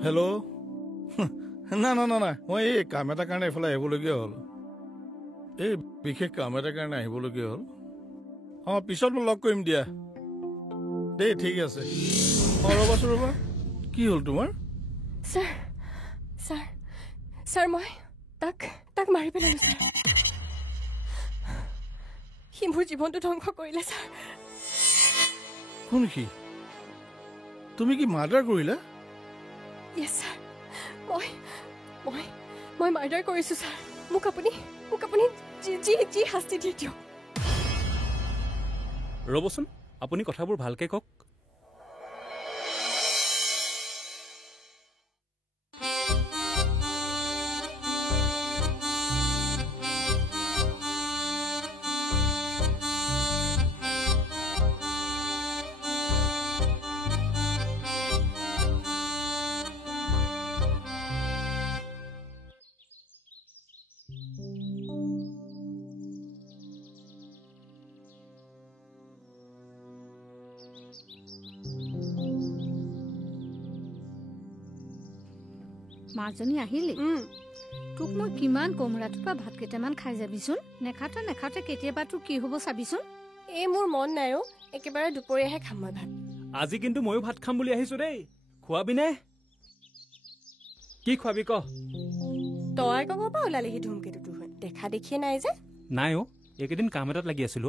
Hello' না না না না মই এই কাম এটাৰ কাৰণে এইফালে আহিবলগীয়া হ'ল এই বিশেষ কাম এটাৰ কাৰণে আহিবলগীয়া হ'ল পিছত মই লগ কৰিম দিয়া দেই ঠিক আছে ৰ'বাচোন ৰ'বা কি হ'ল তোমাৰ ছাৰ মই তাক মাৰি পেলালো ছাৰ সি মোৰ জীৱনটো ধ্বংস কৰিলে ছাৰ কোন সি তুমি কি মাৰ্ডাৰ কৰিলা ইয়েছ ছাৰ মই মাৰ্ডাৰ কৰিছোঁ ছাৰ মোক আপুনি যি শাস্তি দিয়ে দিয়ক ৰ'বচোন আপুনি কথাবোৰ ভালকৈ কওক মাজনী আহিলি তোক মই কিমান কম ৰাতিপুৱা ভাত কেইটামান খাই যাবিচোন নেখাতে কেতিয়াবা তোৰ কি হ'ব চাবিচোন এই মোৰ মন নাই একেবাৰে দুপৰীয়াহে খাম মই ভাত আজি কিন্তু ময়ো ভাত খাম বুলি আহিছো দেই খোৱাবিনে কি খোৱাবি ক তই ক'ব পৰা ওলালেহি ধুমকেতুটো দেখা দেখিয়ে নাই যে নাই এইকেইদিন কাম এটাত লাগি আছিলো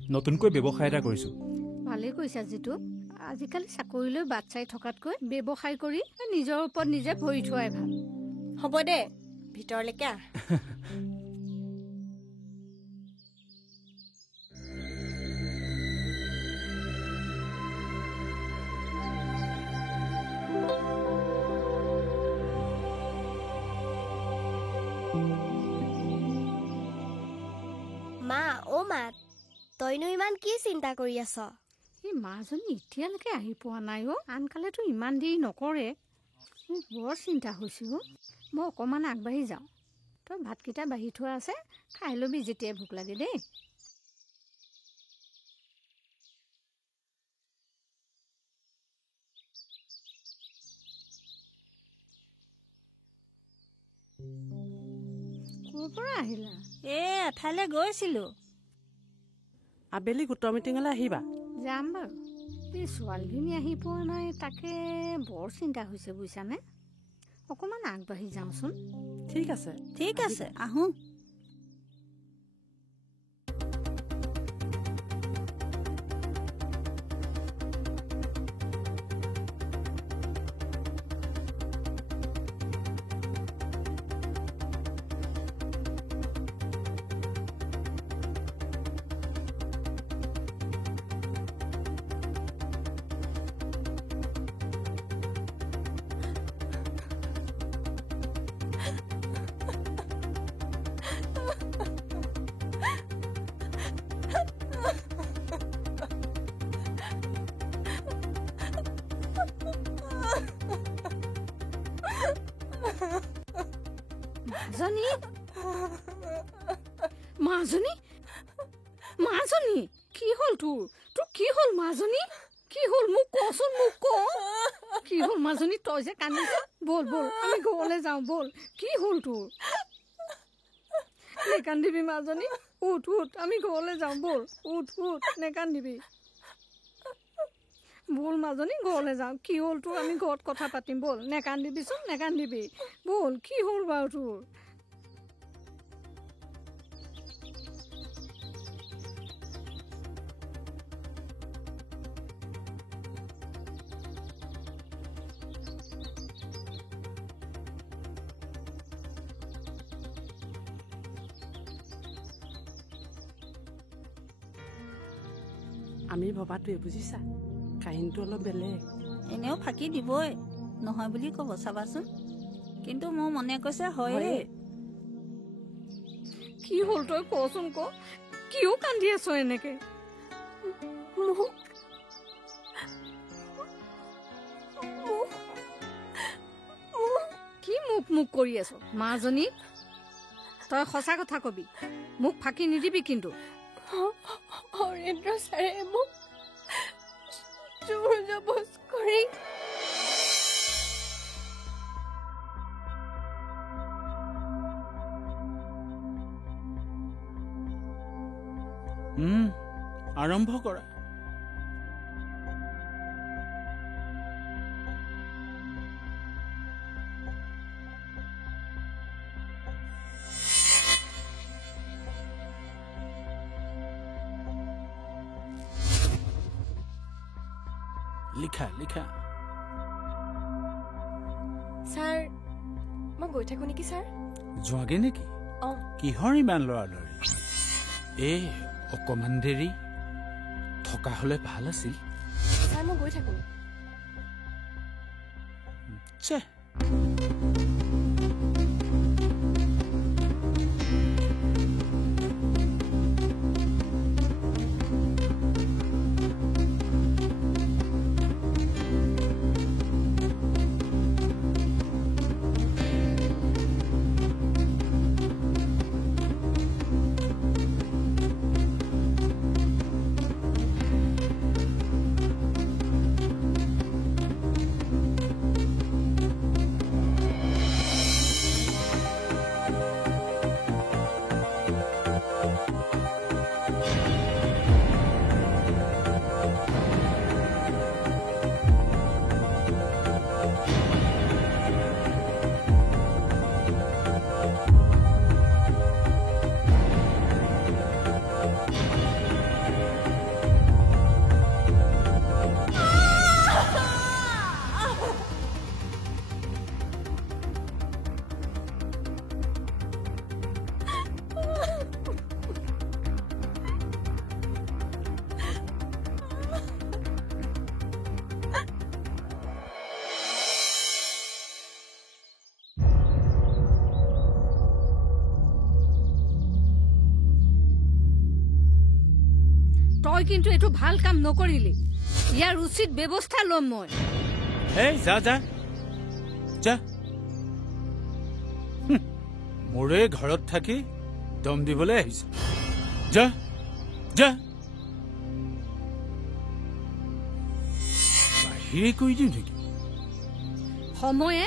নতুনকৈ ব্যৱসায় এটা কৰিছো ভালেই কৈছা যিটো আজিকালি চাকৰিলৈ বাট চাই থকাতকৈ ব্যৱসায় কৰি নিজৰ ওপৰত নিজে ভৰি থোৱাই ভাল হ'ব দে ভিতৰলৈকে আহ মা তইনো ইমান কি চিন্তা কৰি আছ এই মাজনী এতিয়ালৈকে আহি পোৱা নাই আনকালেতো ইমান দেৰি নকৰে মোৰ বৰ চিন্তা হৈছে মই অকণমান আগবাঢ়ি যাওঁ তই ভাতকেইটা বাঢ়ি থোৱা আছে খাই ল'বি যেতিয়াই ভোক লাগে দেই ক'ৰ পৰা আহিলা এঠাইলৈ গৈছিলো আবেলি গোটৰ মিটিঙলৈ আহিবা যাম বাৰু এই ছোৱালীজনী আহি পোৱা নাই তাকে বৰ চিন্তা হৈছে বুজিছানে অকণমান আগবাঢ়ি যাওঁচোন ঠিক আছে আহোঁ মাজনী কি হ'ল তোৰ কি হ'ল মাজনী কি হ'ল মোক কচোন মোক ক কি হ'ল মাজনী তই যে কান্দিছ বল আমি ঘৰলৈ যাওঁ বল কি হ'ল তোৰ নেকান্দিবি মাজনী উঠ আমি ঘৰলৈ যাওঁ বল উঠ নেকান্দিবি বল মাজনী ঘৰলৈ যাওঁ কি হ'ল তোৰ আমি ঘৰত কথা পাতিম বল নেকান্দিবিচোন নেকান্দিবি বল কি হ'ল বাৰু তোৰ আমি ভবাটোৱে বুজিছা কাহিনীটো অলপ বেলেগ এনেও ফাঁকি দিবই নহয় বুলি ক'ব চাবাচোন কিন্তু মোৰ মনে কৈছে হয়ে কি হ'ল তই কচোন ক কিয় কান্দি আছ এনেকে কি মুখ কৰি আছ মাজনী তই সঁচা কথা কবি মোক ফাঁকি নিদিবি কিন্তু হৰেন্দ্ৰ ছাৰে মোক জোৰ জবজ কৰি আৰম্ভ কৰা। লিখা লিখা। ছাৰ মই গৈ থাকো নেকি ছাৰ? যোৱাগে নেকি? অঁ। কিহৰ ইমান লৰালৰি? এই অকমান দেৰি থকা হলে ভাল আছিল। ছাৰ মই গৈ থাকো। তই কিন্তু এইটো ভাল কাম নকৰিলি। ইয়াৰ উচিত ব্যৱস্থা ল'ম মই। এই যা যা যা। মোৰে ঘৰত থাকি দম দিবলৈ আহিছ। যা যা। বাহিৰে কৰি দিওঁ নেকি? সময়ে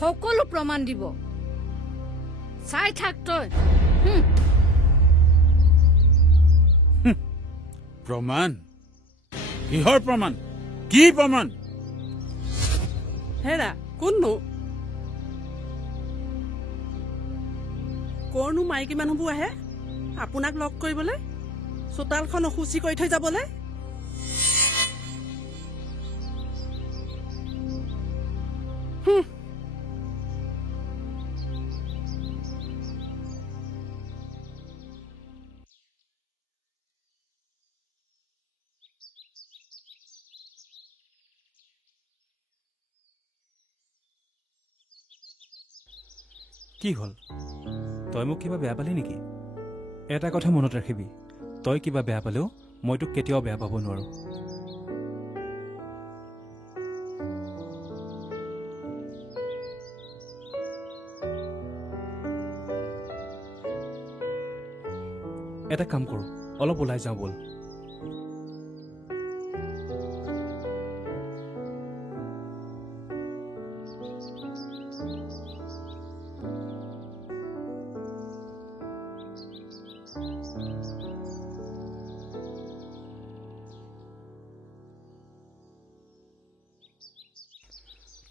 সকলো প্ৰমাণ দিব। চাই থাক তই। প্ৰমাণ? কিহৰ প্ৰমাণ? কি প্ৰমাণ? হেৰা কোননো? কৰনো মাইকী মানুহবোৰ আহে আপোনাক লগ কৰিবলৈ, চোতালখন অসুচি কৰি থৈ যাবলৈ? কি হ'ল? তই মোক কিবা বেয়া পালি নেকি? এটা কথা মনত ৰাখিবি, তই কিবা বেয়া পালেও মই তোক কেতিয়াও বেয়া পাব নোৱাৰো। এটা কাম কৰো, অলপ ওলাই যাওঁ বল।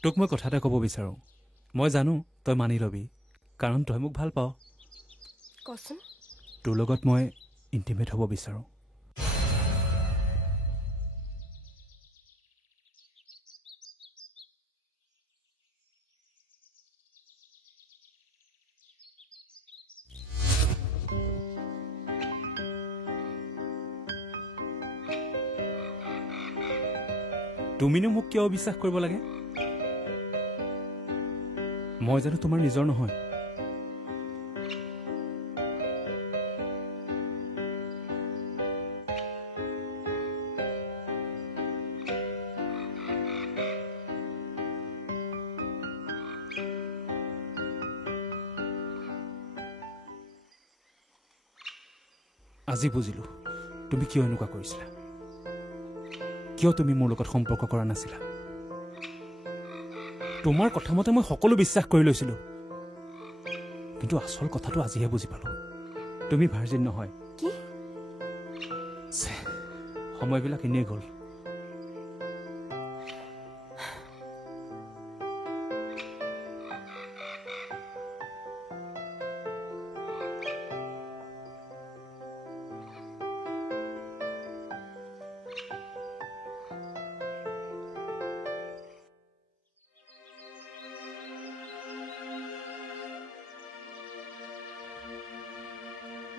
তোক মই কথা এটা ক'ব বিচাৰোঁ। মই জানো তই মানি ল'বি, কাৰণ তই মোক ভাল পাৱ। কচোন। তোৰ লগত মই ইণ্টিমেট হ'ব বিচাৰোঁ। তুমিনো মোক কিয় বিশ্বাস কৰিব লাগে? মই জানো তোমাৰ নিজৰ নহয়। আজি বুজিলো তুমি কিয় এনেকুৱা কৰিছিলা, কিয় তুমি মোৰ লগত সম্পৰ্ক কৰা নাছিলা। তোমাৰ কথা মতে মই সকলো বিশ্বাস কৰি লৈছিলো, কিন্তু আচল কথাটো আজিহে বুজি পালো। তুমি ভাৰ্জিন নহয়। কি? সময়বিলাক এনেই গ'ল।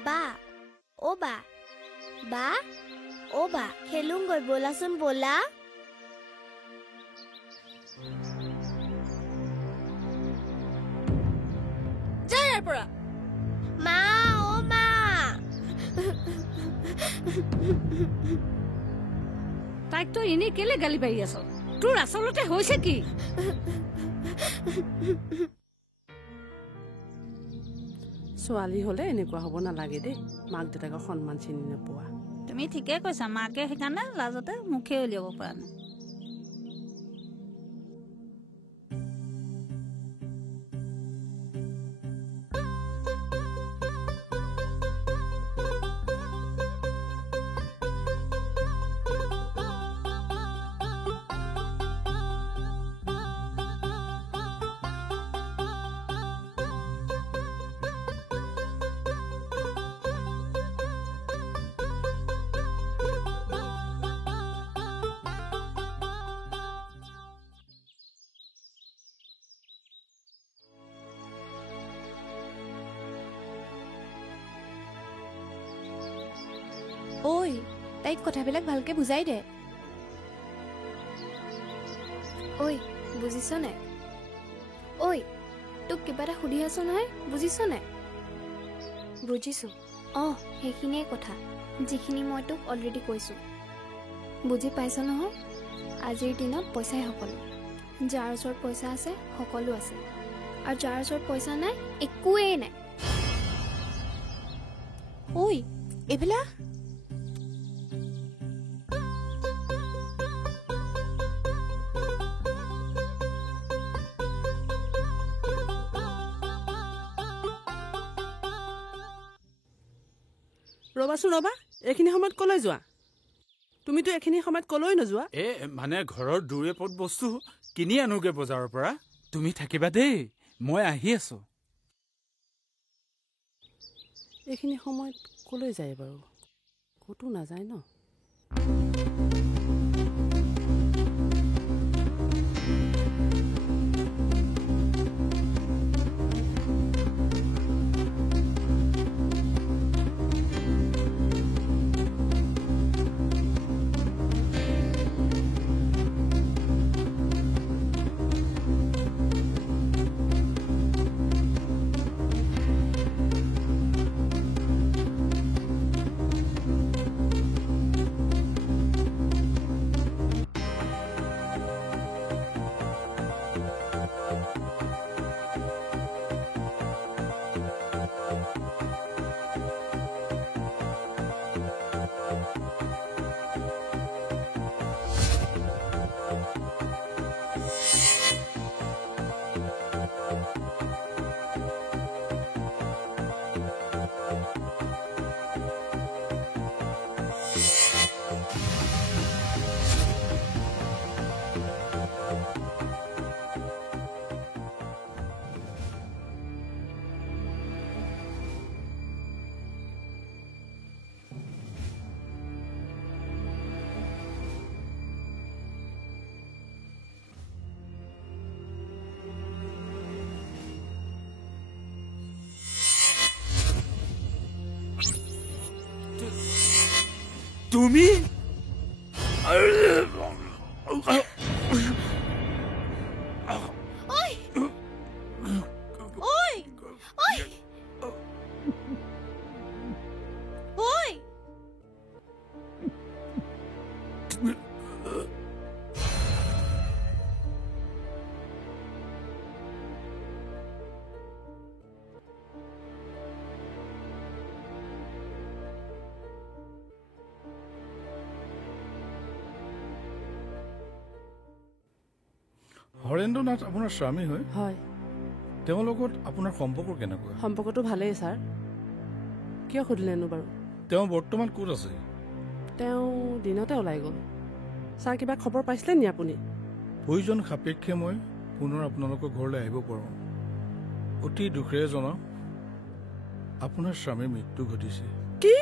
বা অ' বা বা অ' বা খেলোঁগৈ ব'লাচোন ব'লা। যা ইয়াৰ পৰা। মা অ' মা তাইক তই এনেই কেলে গালি পাৰি আছ? তোৰ আচলতে হৈছে কি? ছোৱালী হ'লে এনেকুৱা হ'ব নালাগে দেই, মাক দেউতাকৰ সন্মান চিনি নোপোৱা। তুমি ঠিকে কৈছা, মাকে সেইকাৰণে লাজতে মুখে উলিয়াব পৰা নাই। ঐ তাইক কথাবিলাক ভালকে বুজাই দে। ঐ বুজিছ নাই? ঐ তোক কিবা এটা সুধি আছো নহয়, বুজিছ নাই? বুজিছো। অঁ সেইখিনিয়ে কথা, যিখিনি মই তোক অলৰেডি কৈছোঁ। বুজি পাইছ নহয়? আজিৰ দিনত পইচাই সকলো। যাৰ ওচৰত পইচা আছে সকলো আছে, আৰু যাৰ ওচৰত পইচা নাই একোৱেই নাই। ঐ এইবিলাক ৰ'বাচোন ৰ'বা, এইখিনি সময়ত ক'লৈ যোৱা? তুমিতো এইখিনি সময়ত ক'লৈ নোযোৱা? মানে ঘৰৰ দুই এপদ বস্তু কিনি আনোগে বজাৰৰ পৰা। তুমি থাকিবা দেই, মই আহি আছো। এইখিনি সময়ত ক'লৈ যায় বাৰু? ক'তো নাযায় ন? তুমি হৰেন্দ্ৰ নাথ আপোনাৰ স্বামী হয়? হয়। তেওঁৰ লগত আপোনাৰ সম্পৰ্ক কেনেকুৱা? সম্পৰ্কটো ভালেই ছাৰ। কিয় সুধিলেনো বাৰু? তেওঁ বৰ্তমান ক'ত আছে? তেওঁ দিনতে ওলাই গ'ল ছাৰ কিবা খবৰ পাইছিলে নি আপুনি প্ৰয়োজন সাপেক্ষে মই পুনৰ আপোনালোকৰ ঘৰলৈ আহিব পাৰোঁ অতি দুখেৰে জনাওঁ আপোনাৰ স্বামীৰ মৃত্যু ঘটিছে কি